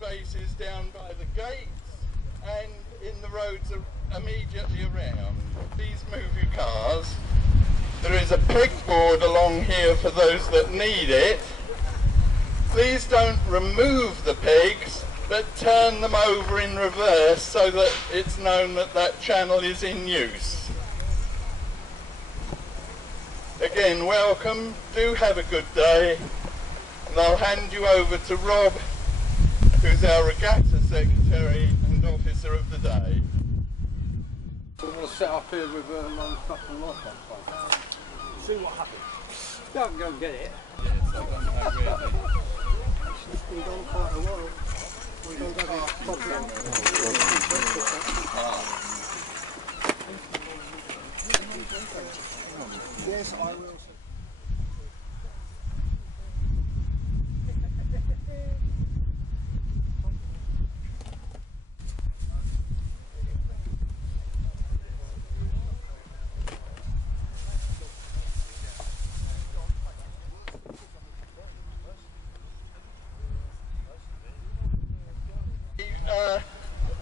spaces down by the gates and in the roads immediately around. These move your cars. There is a pegboard along here for those that need it. Please don't remove the pegs, but turn them over in reverse so that it's known that that channel is in use. Again, welcome. Do have a good day. And I'll hand you over to Rob, who's our regatta secretary and officer of the day. So we're going to set up here with stuff and life on. See what happens. Don't go and get it. Yes, I don't know really. It's been gone quite a while. We don't go to yes, I will.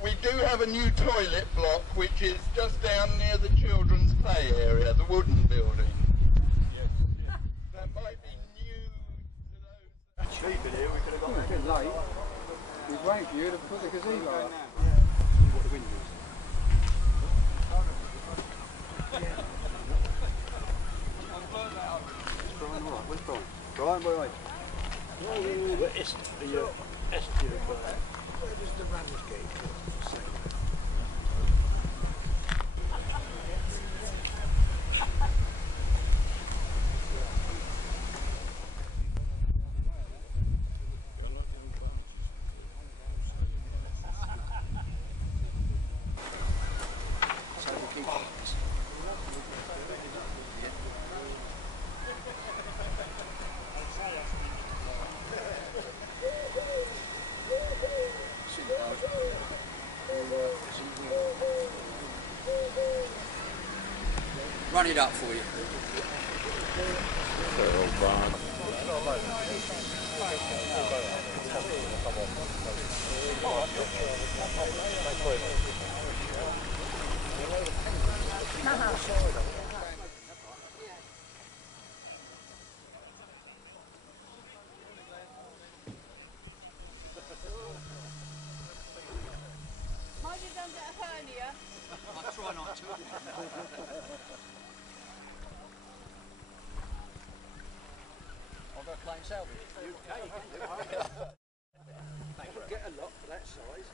We do have a new toilet block which is just down near the children's play area, the wooden building. Yes. That might be new to those. Cheap in here, we could have got a bit late. We've waited for you to put the gazebo up. See what the wind is. Brian, all right, where's Brian? Brian, where are you? It's the SQ. Where does the Ramsgate go? Run it up for you. Mind you don't get a hernia. I try not to. I'll go playing salvage. You can do it. Thank you. Get a lot for that size.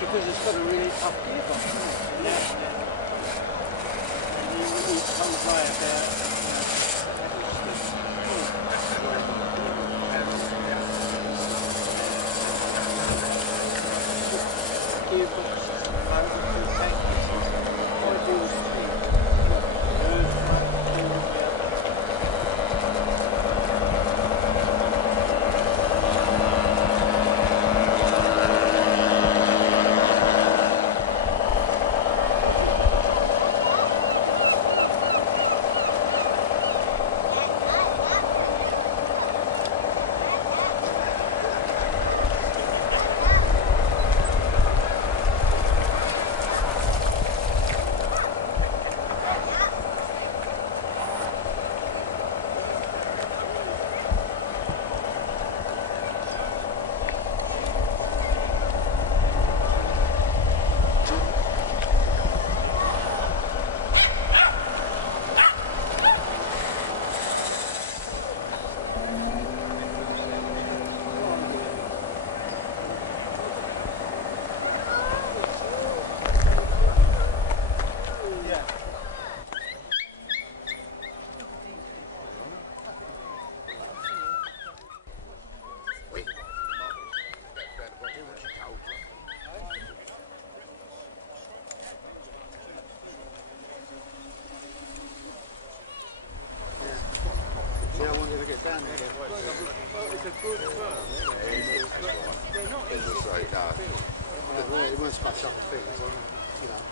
Because it's got a really tough gearbox, isn't it? And you comes by about, gearbox, ideal speed. Down there. It's a good firm. They're not easy to feel. It won't smash up the fingers, you know.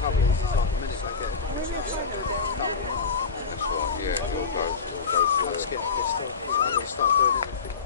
Trouble is, it's like the minute they get that's right, yeah, it'll go through. I just get pissed off because I start doing everything.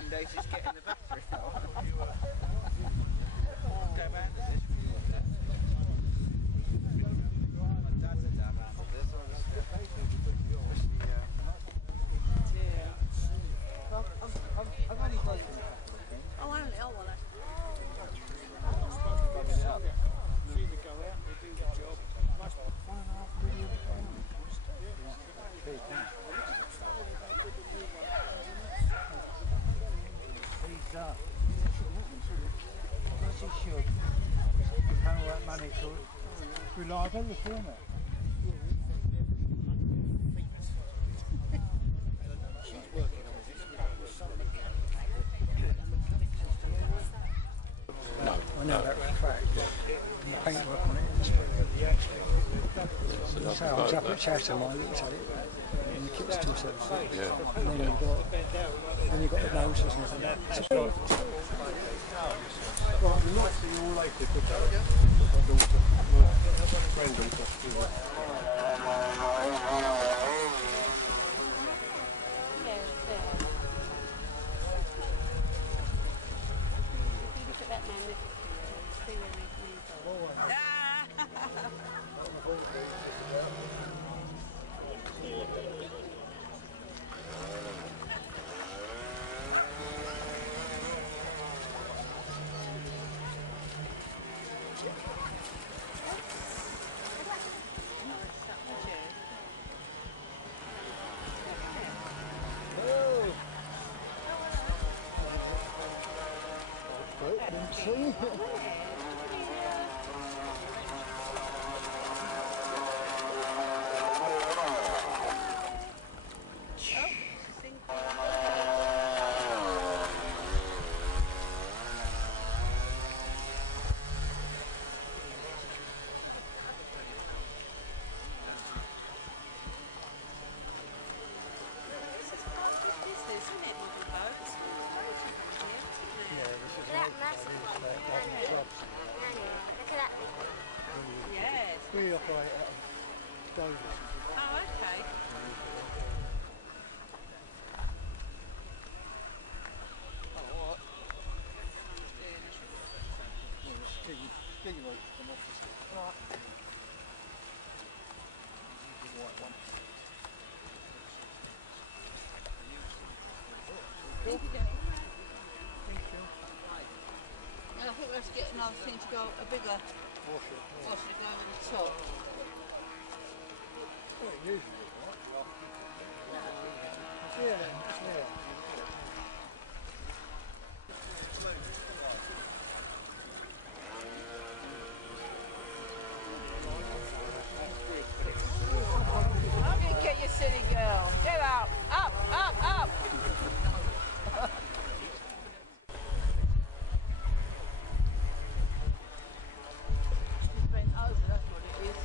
spend ages getting the battery out. Go round to this. My dad's a dad round to this. I've only taken Oh, only, oh, well, that's... See they go out, they do the job. £1.5 million. He's yes, he should. You pay all that money for reliability, isn't it? She's working on this with some mechanic. I know that for a fact. And the paintwork on it is pretty good. So I was up at Chatham, I looked at it, and the kit's 276. Yeah. And then you've got the nose or something. That's right. Right, the nights that you're all related, my daughter, my granddaughter. Yeah, there. If you look at that man next to you, see where his knees Yes. We operate out of Dover. Oh, okay. Skinny rope from office. Right. And I think we have to get another thing to go, a bigger washer to go over the top. Well, it usually is, right? Yeah. I'm going to get you, silly girl. Get out. Up, up, up. She's bent over, that's what it is.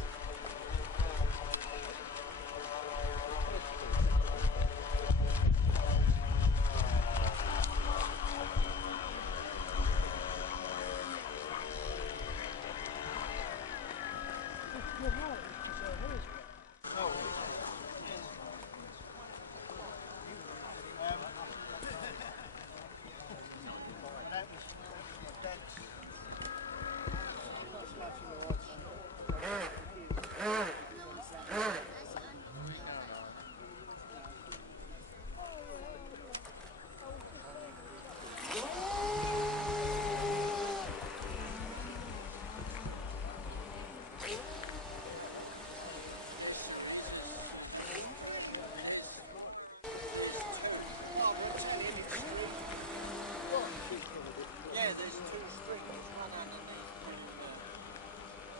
Yeah, there's 2 strings, one on and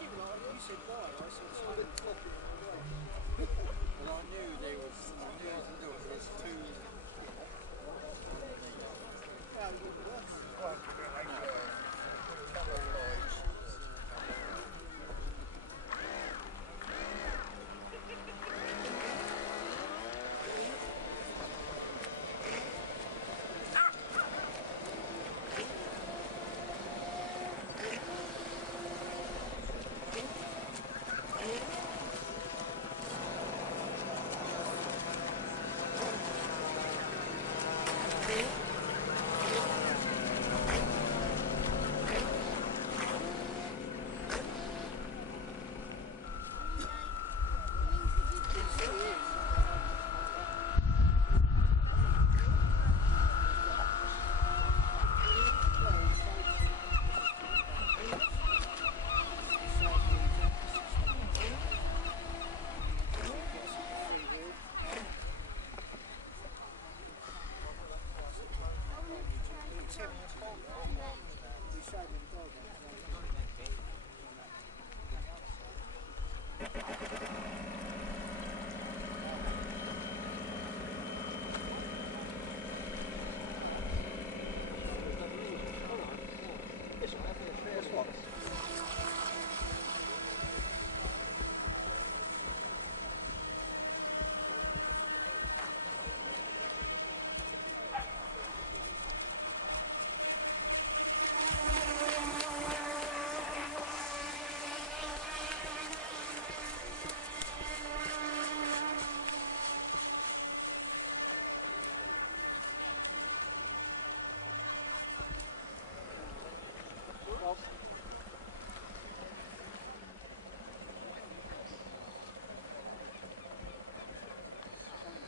you said why? I said split flopping away. But I knew there was 2.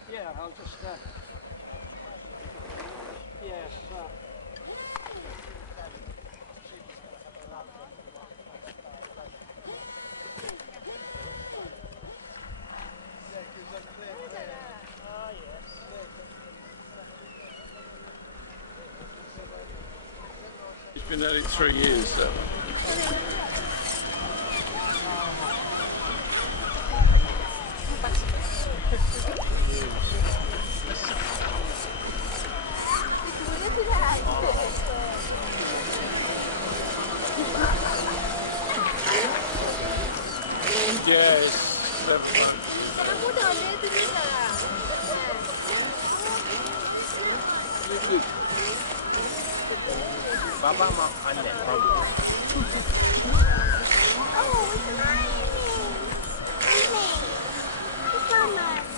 Yeah, I'll just, yes, He's been at it 3 years though. Yes, Bapak makan deh. Oh, it's mine. It's mama.